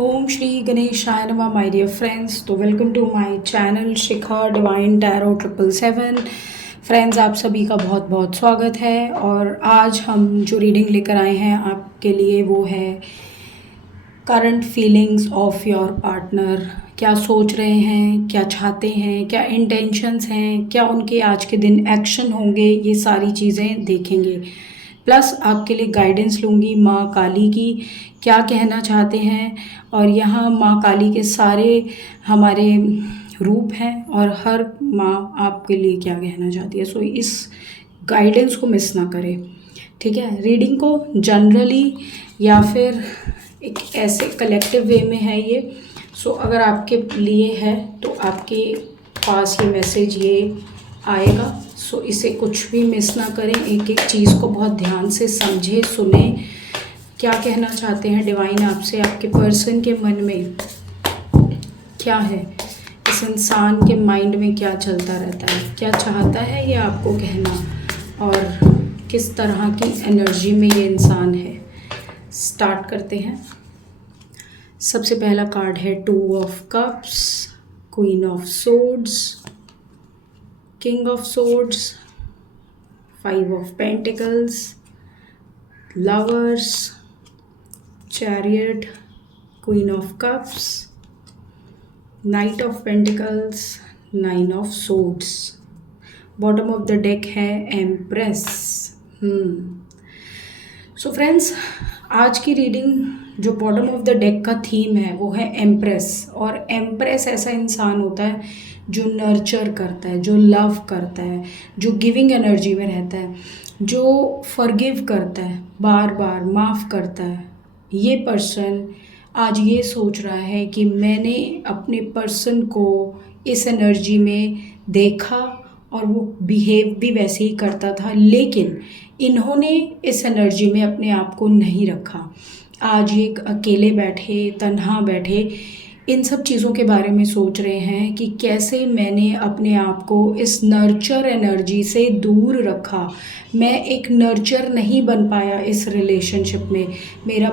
ओम श्री गणेशाय नमः my dear friends. तो welcome to my channel Shikha divine tarot 777। Friends, आप सभी का बहुत बहुत स्वागत है। और आज हम जो रीडिंग लेकर आए हैं आपके लिए वो है current feelings of your partner. क्या सोच रहे हैं, क्या चाहते हैं, क्या इंटेंशंस हैं, क्या उनके आज के दिन एक्शन होंगे, ये सारी चीज़ें देखेंगे। प्लस आपके लिए गाइडेंस लूँगी माँ काली की, क्या कहना चाहते हैं। और यहाँ माँ काली के सारे हमारे रूप हैं और हर माँ आपके लिए क्या कहना चाहती है। सो इस गाइडेंस को मिस ना करें, ठीक है। रीडिंग को जनरली या फिर एक ऐसे कलेक्टिव वे में है ये। सो अगर आपके लिए है तो आपके पास ये मैसेज ये आएगा। सो इसे कुछ भी मिस ना करें, एक एक चीज़ को बहुत ध्यान से समझें, सुने। क्या कहना चाहते हैं डिवाइन आपसे, आपके पर्सन के मन में क्या है, इस इंसान के माइंड में क्या चलता रहता है, क्या चाहता है ये आपको कहना, और किस तरह की एनर्जी में ये इंसान है। स्टार्ट करते हैं। सबसे पहला कार्ड है 2 of cups, queen of swords, king of swords, 5 of pentacles, lovers, chariot, queen of cups, night of pentacles, 9 of swords. Bottom of the deck है एम्प्रेस। सो फ्रेंड्स, आज की रीडिंग जो बॉटम ऑफ द डेक का theme है वो है empress. और empress ऐसा इंसान होता है जो नर्चर करता है, जो लव करता है, जो गिविंग एनर्जी में रहता है, जो फॉरगिव करता है, बार बार माफ़ करता है। ये पर्सन आज ये सोच रहा है कि मैंने अपने पर्सन को इस एनर्जी में देखा और वो बिहेव भी वैसे ही करता था, लेकिन इन्होंने इस एनर्जी में अपने आप को नहीं रखा। आज ये अकेले बैठे, तन्हा बैठे, इन सब चीज़ों के बारे में सोच रहे हैं कि कैसे मैंने अपने आप को इस नर्चर एनर्जी से दूर रखा। मैं एक नर्चर नहीं बन पाया इस रिलेशनशिप में। मेरा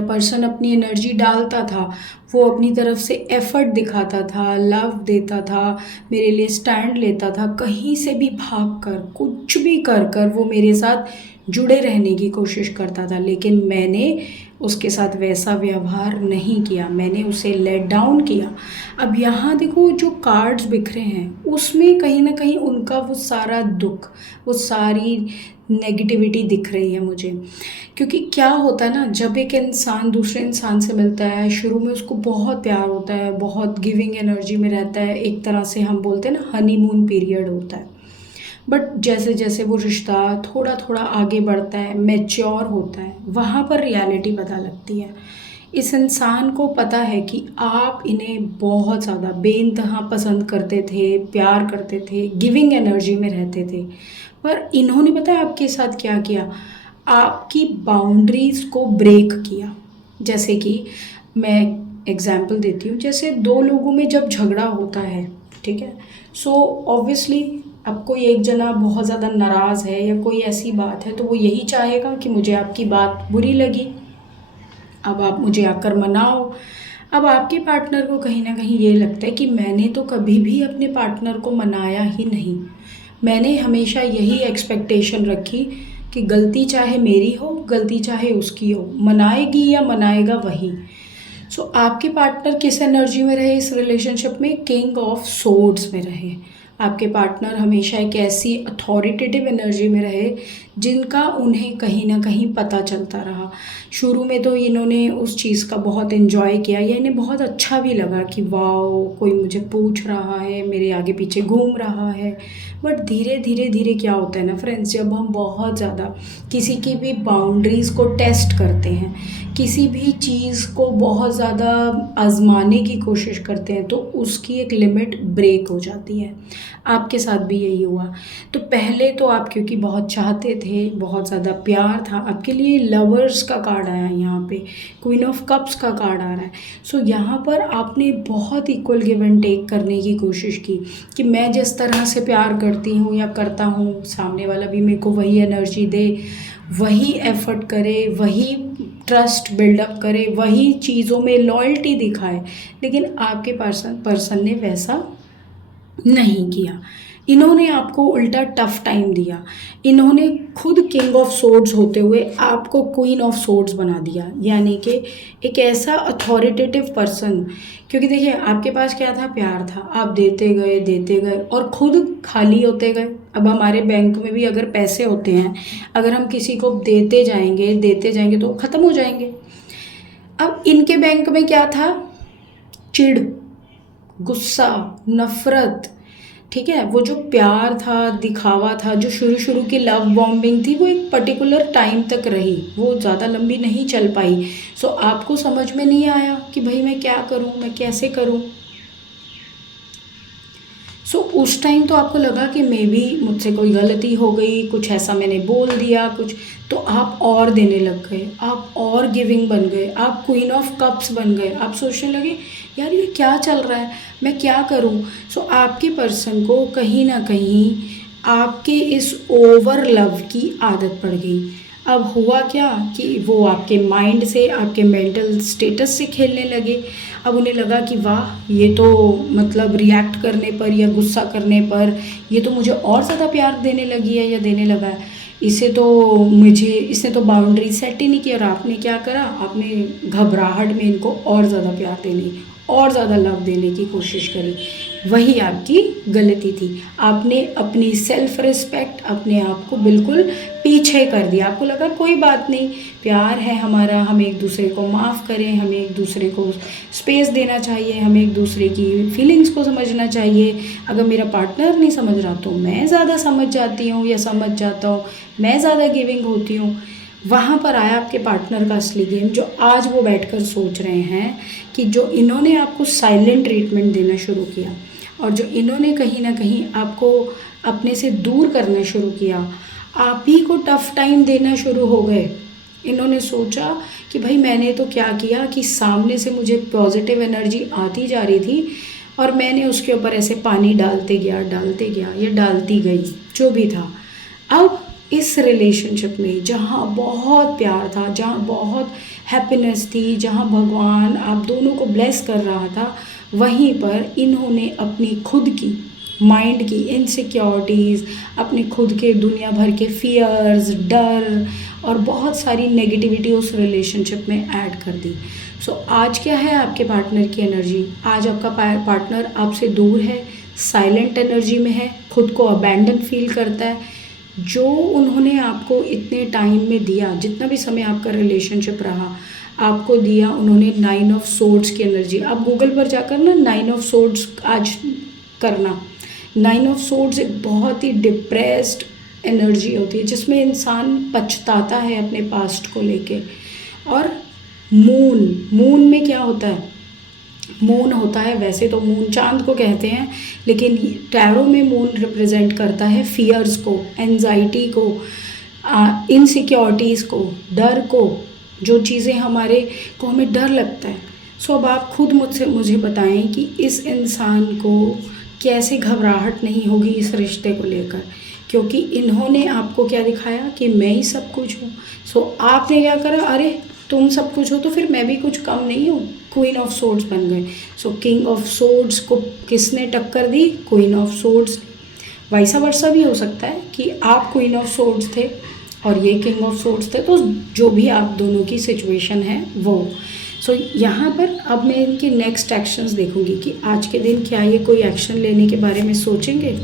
पर्सन अपनी एनर्जी डालता था, वो अपनी तरफ से एफ़र्ट दिखाता था, लव देता था, मेरे लिए स्टैंड लेता था। कहीं से भी भाग कर, कुछ भी कर वो मेरे साथ जुड़े रहने की कोशिश करता था, लेकिन मैंने उसके साथ वैसा व्यवहार नहीं किया, मैंने उसे लेट डाउन किया। अब यहाँ देखो जो कार्ड्स बिखरे हैं उसमें कहीं ना कहीं उनका वो सारा दुख, वो सारी नेगेटिविटी दिख रही है मुझे। क्योंकि क्या होता है ना, जब एक इंसान दूसरे इंसान से मिलता है, शुरू में उसको बहुत प्यार होता है, बहुत गिविंग एनर्जी में रहता है, एक तरह से हम बोलते हैं ना हनीमून पीरियड होता है। बट जैसे जैसे वो रिश्ता थोड़ा थोड़ा आगे बढ़ता है, मैच्योर होता है, वहाँ पर रियलिटी पता लगती है। इस इंसान को पता है कि आप इन्हें बहुत ज़्यादा बेइंतहा पसंद करते थे, प्यार करते थे, गिविंग एनर्जी में रहते थे। पर इन्होंने पता है आपके साथ क्या किया, आपकी बाउंड्रीज़ को ब्रेक किया। जैसे कि मैं एग्जाम्पल देती हूँ, जैसे दो लोगों में जब झगड़ा होता है, ठीक है, सो ऑब्वियसली अब कोई एक जना बहुत ज़्यादा नाराज़ है या कोई ऐसी बात है तो वो यही चाहेगा कि मुझे आपकी बात बुरी लगी, अब आप मुझे आकर मनाओ। अब आपके पार्टनर को कहीं ना कहीं ये लगता है कि मैंने तो कभी भी अपने पार्टनर को मनाया ही नहीं, मैंने हमेशा यही एक्सपेक्टेशन रखी कि गलती चाहे मेरी हो, गलती चाहे उसकी हो, मनाएगी या मनाएगा वही। सो आपके पार्टनर किस एनर्जी में रहे इस रिलेशनशिप में, किंग ऑफ सोर्ड्स में रहे। आपके पार्टनर हमेशा एक ऐसी अथॉरिटेटिव एनर्जी में रहे जिनका उन्हें कहीं ना कहीं पता चलता रहा। शुरू में तो इन्होंने उस चीज़ का बहुत इन्जॉय किया या इन्हें बहुत अच्छा भी लगा कि वाओ कोई मुझे पूछ रहा है, मेरे आगे पीछे घूम रहा है। बट धीरे धीरे धीरे क्या होता है ना फ्रेंड्स, जब हम बहुत ज़्यादा किसी की भी बाउंड्रीज़ को टेस्ट करते हैं, किसी भी चीज़ को बहुत ज़्यादा आजमाने की कोशिश करते हैं, तो उसकी एक लिमिट ब्रेक हो जाती है। आपके साथ भी यही हुआ। तो पहले तो आप क्योंकि बहुत चाहते थे, बहुत ज़्यादा प्यार था, आपके लिए लवर्स का कार्ड आया है यहाँ पे, क्वीन ऑफ कप्स का कार्ड आ रहा है। सो यहाँ पर आपने बहुत इक्वल गिव एंड टेक करने की कोशिश की कि मैं जिस तरह से प्यार करती हूँ या करता हूँ, सामने वाला भी मेरे को वही एनर्जी दे, वही एफर्ट करे, वही ट्रस्ट बिल्डअप करे, वही चीज़ों में लॉयल्टी दिखाए, लेकिन आपके पर्सन ने वैसा नहीं किया। इन्होंने आपको उल्टा टफ टाइम दिया। इन्होंने खुद किंग ऑफ सोर्ड्स होते हुए आपको क्वीन ऑफ सोर्ड्स बना दिया, यानी कि एक ऐसा अथॉरिटेटिव पर्सन। क्योंकि देखिए आपके पास क्या था, प्यार था, आप देते गए और खुद खाली होते गए। अब हमारे बैंक में भी अगर पैसे होते हैं, अगर हम किसी को देते जाएंगे तो ख़त्म हो जाएंगे। अब इनके बैंक में क्या था, चिढ़, गुस्सा, नफरत, ठीक है। वो जो प्यार था, दिखावा था, जो शुरू की लव बॉम्बिंग थी, वो एक पर्टिकुलर टाइम तक रही, वो ज़्यादा लंबी नहीं चल पाई। सो आपको समझ में नहीं आया कि भाई मैं क्या करूं, मैं कैसे करूं। सो उस टाइम तो आपको लगा कि मे बी मुझसे कोई गलती हो गई, कुछ ऐसा मैंने बोल दिया कुछ, तो आप और देने लग गए, आप और गिविंग बन गए, आप क्वीन ऑफ कप्स बन गए। आप सोचने लगे यार ये क्या चल रहा है, मैं क्या करूं। सो आपके पर्सन को कहीं ना कहीं आपके इस ओवर लव की आदत पड़ गई। अब हुआ क्या कि वो आपके माइंड से, आपके मेंटल स्टेटस से खेलने लगे। अब उन्हें लगा कि वाह, ये तो मतलब रिएक्ट करने पर या गुस्सा करने पर ये तो मुझे और ज़्यादा प्यार देने लगी है या देने लगा है। इसने तो बाउंड्री सेट ही नहीं किया। और आपने क्या करा, आपने घबराहट में इनको और ज़्यादा प्यार देने, और ज़्यादा लव देने की कोशिश करी। वही आपकी गलती थी। आपने अपनी सेल्फ रिस्पेक्ट, अपने आप को बिल्कुल पीछे कर दिया। आपको लगा कोई बात नहीं, प्यार है हमारा, हम एक दूसरे को माफ़ करें, हमें एक दूसरे को स्पेस देना चाहिए, हमें एक दूसरे की फीलिंग्स को समझना चाहिए। अगर मेरा पार्टनर नहीं समझ रहा तो मैं ज़्यादा समझ जाती हूँ या समझ जाता हूँ, मैं ज़्यादा गिविंग होती हूँ। वहाँ पर आया आपके पार्टनर का असली गेम, जो आज वो बैठकर सोच रहे हैं कि जो इन्होंने आपको साइलेंट ट्रीटमेंट देना शुरू किया और जो इन्होंने कहीं ना कहीं आपको अपने से दूर करना शुरू किया, आप ही को टफ टाइम देना शुरू हो गए। इन्होंने सोचा कि भाई मैंने तो क्या किया कि सामने से मुझे पॉजिटिव एनर्जी आती जा रही थी और मैंने उसके ऊपर ऐसे पानी डालते गया या डालती गई, जो भी था। अब इस रिलेशनशिप में जहाँ बहुत प्यार था, जहाँ बहुत हैप्पीनेस थी, जहाँ भगवान आप दोनों को ब्लेस कर रहा था, वहीं पर इन्होंने अपनी खुद की माइंड की इनसिक्योरिटीज़, अपने खुद के दुनिया भर के फियर्स, डर और बहुत सारी नेगेटिविटी उस रिलेशनशिप में ऐड कर दी। सो आज क्या है आपके पार्टनर की एनर्जी, आज आपका पार्टनर आपसे दूर है, साइलेंट एनर्जी में है, खुद को अबैंडन फील करता है। जो उन्होंने आपको इतने टाइम में दिया, जितना भी समय आपका रिलेशनशिप रहा, आपको दिया उन्होंने 9 ऑफ सोर्ड्स की एनर्जी। आप गूगल पर जाकर ना 9 ऑफ सोर्ड्स आज करना। 9 ऑफ सोर्ड्स एक बहुत ही डिप्रेस्ड एनर्जी होती है जिसमें इंसान पछताता है अपने पास्ट को लेके। और मून में क्या होता है, मून होता है, वैसे तो मून चांद को कहते हैं, लेकिन टैरो में मून रिप्रेजेंट करता है फियर्स को, एंजाइटी को, इनसिक्योरिटीज़ को, डर को, जो चीज़ें हमें डर लगता है। सो अब आप खुद मुझे बताएं कि इस इंसान को कैसे घबराहट नहीं होगी इस रिश्ते को लेकर, क्योंकि इन्होंने आपको क्या दिखाया कि मैं ही सब कुछ हूँ। सो आपने क्या करा, अरे तुम सब कुछ हो तो फिर मैं भी कुछ कम नहीं हूँ, क्वीन ऑफ सोर्ड्स बन गए। सो किंग ऑफ सोर्ड्स को किसने टक्कर दी, क्वीन ऑफ सोर्ड्स। वैसा वर्सा भी हो सकता है कि आप क्वीन ऑफ सोर्ड्स थे और ये किंग ऑफ सोर्ड्स थे, तो जो भी आप दोनों की सिचुएशन है वो। सो यहाँ पर अब मैं इनके नेक्स्ट एक्शंस देखूंगी कि आज के दिन क्या ये कोई एक्शन लेने के बारे में सोचेंगे।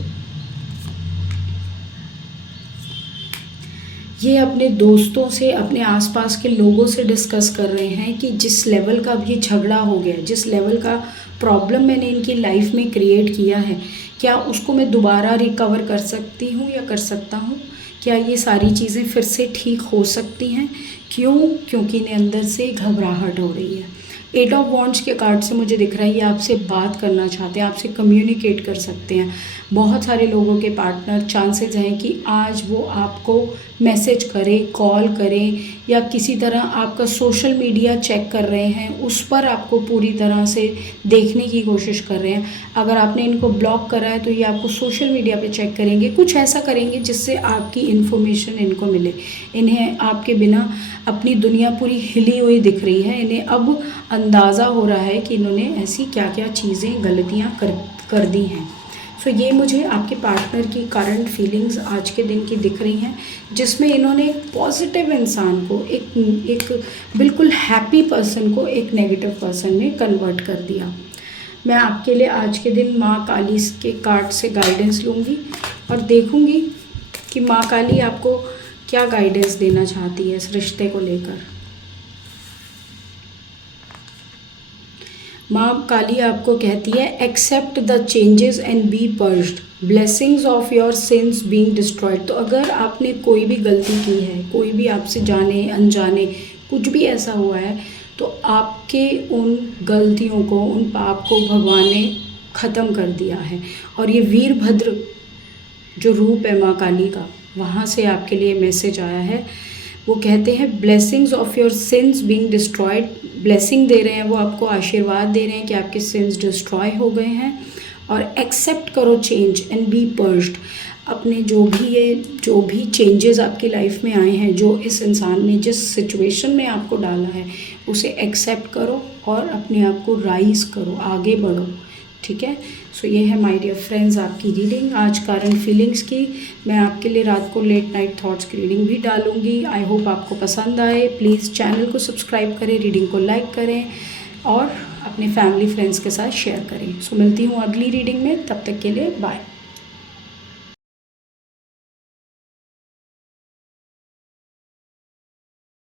ये अपने दोस्तों से, अपने आसपास के लोगों से डिस्कस कर रहे हैं कि जिस लेवल का अब ये झगड़ा हो गया, जिस लेवल का प्रॉब्लम मैंने इनकी लाइफ में क्रिएट किया है, क्या उसको मैं दोबारा रिकवर कर सकती हूँ या कर सकता हूँ, क्या ये सारी चीज़ें फिर से ठीक हो सकती हैं। क्यों, क्योंकि इन्हें अंदर से घबराहट हो रही है। 8 ऑफ वॉन्ड्स के कार्ड से मुझे दिख रहा है ये आपसे बात करना चाहते हैं, आपसे कम्युनिकेट कर सकते हैं, बहुत सारे लोगों के पार्टनर चांसेस हैं कि आज वो आपको मैसेज करें, कॉल करें या किसी तरह आपका सोशल मीडिया चेक कर रहे हैं, उस पर आपको पूरी तरह से देखने की कोशिश कर रहे हैं। अगर आपने इनको ब्लॉक करा है तो ये आपको सोशल मीडिया पे चेक करेंगे, कुछ ऐसा करेंगे जिससे आपकी इन्फॉर्मेशन इनको मिले। इन्हें आपके बिना अपनी दुनिया पूरी हिली हुई दिख रही है। इन्हें अब अंदाज़ा हो रहा है कि इन्होंने ऐसी क्या क्या चीज़ें, गलतियाँ कर दी हैं। सो ये मुझे आपके पार्टनर की करंट फीलिंग्स आज के दिन की दिख रही हैं, जिसमें इन्होंने एक पॉजिटिव इंसान को, एक बिल्कुल हैप्पी पर्सन को एक नेगेटिव पर्सन में कन्वर्ट कर दिया। मैं आपके लिए आज के दिन माँ काली के कार्ड से गाइडेंस लूँगी और देखूँगी कि माँ काली आपको क्या गाइडेंस देना चाहती है इस रिश्ते को लेकर। माँ काली आपको कहती है, accept the changes and be purged, blessings of your sins being destroyed. तो अगर आपने कोई भी गलती की है, कोई भी आपसे जाने अनजाने कुछ भी ऐसा हुआ है, तो आपके उन गलतियों को, उन पाप को भगवान ने ख़त्म कर दिया है। और ये वीरभद्र जो रूप है माँ काली का, वहाँ से आपके लिए मैसेज आया है। वो कहते हैं blessings of your sins being destroyed, blessing दे रहे हैं, वो आपको आशीर्वाद दे रहे हैं कि आपके सिंस डिस्ट्रॉय हो गए हैं। और एक्सेप्ट करो चेंज एंड बी पर्ज्ड, अपने जो भी चेंजेस आपकी लाइफ में आए हैं, जो इस इंसान ने जिस सिचुएशन में आपको डाला है, उसे एक्सेप्ट करो और अपने आप को राइज करो, आगे बढ़ो। ठीक है। सो ये है माय डियर फ्रेंड्स आपकी रीडिंग आज करंट फीलिंग्स की। मैं आपके लिए रात को लेट नाइट थॉट्स की रीडिंग भी डालूंगी। आई होप आपको पसंद आए। प्लीज़ चैनल को सब्सक्राइब करें, रीडिंग को लाइक करें और अपने फैमिली फ्रेंड्स के साथ शेयर करें। सो मिलती हूँ अगली रीडिंग में, तब तक के लिए बाय।